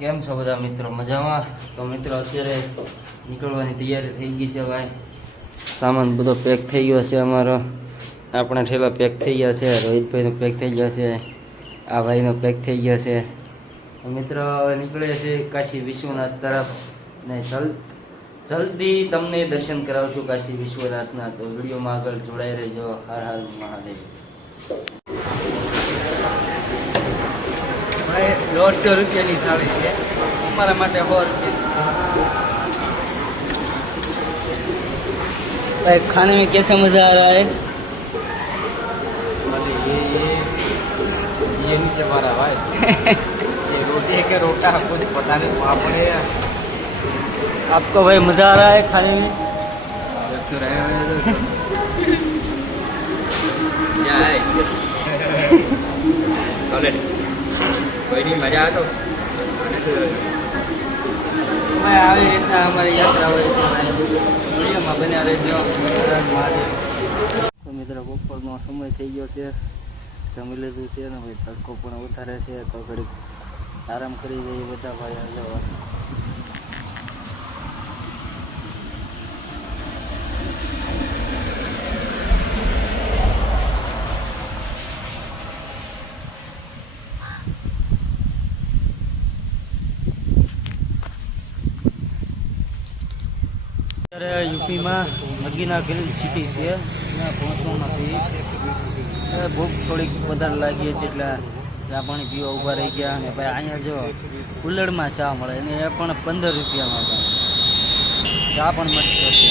કેમ છો બધા મિત્રો? મજામાં? તો મિત્રો અત્યારે નીકળવાની તૈયારી થઈ ગઈ છે. ભાઈ સામાન બધો પેક થઈ ગયો છે. અમારો આપણા ઠેલા પેક થઈ ગયા છે. રોહિતભાઈનો પેક થઈ ગયા છે. આ ભાઈનો પેક થઈ ગયા છે. તો મિત્રો હવે નીકળે છે કાશી વિશ્વનાથ તરફ ને જલ્દી તમને દર્શન કરાવશું કાશી વિશ્વનાથના. તો વિડીયોમાં આગળ જોડાઈ રહેજો. હર હર મહાદેવ. 150 રૂપિયાની થાળી છે અમારા માટે 100 रुपये। भाई खाने में कैसा मज़ा आ रहा है? ये नीचे मारा भाई। ये रोटी है क्या रोटा है कुछ पता नहीं वहाँ पड़े। आपको भाई मज़ा आ रहा है खाने में? तो रहे क्या है इसके चले कोई नहीं मजा आ तो भाई આવી રીતના અમારી યાત્રા હોય છે. વિડીયોમાં બન્યા રહેજો. તો મિત્રો બપોરનો સમય થઈ ગયો છે. જમી લીધું છે ને ભાઈ તડકો પણ વધારે છે તો ઘડીક આરામ કરી જઈએ બધા ભાઈ. જવા અત્યારે યુપીમાં નગીના હિલ સિટી છે ત્યાં પહોંચવામાં છે. ભૂખ થોડીક વધારે લાગી હતી એટલે ચા પાણી પીવા ઊભા રહી ગયા. અને ભાઈ અહીંયા જો કુલ્લડમાં ચા મળે અને એ પણ 15 રૂપિયામાં. ચા પણ મસ્ત છે.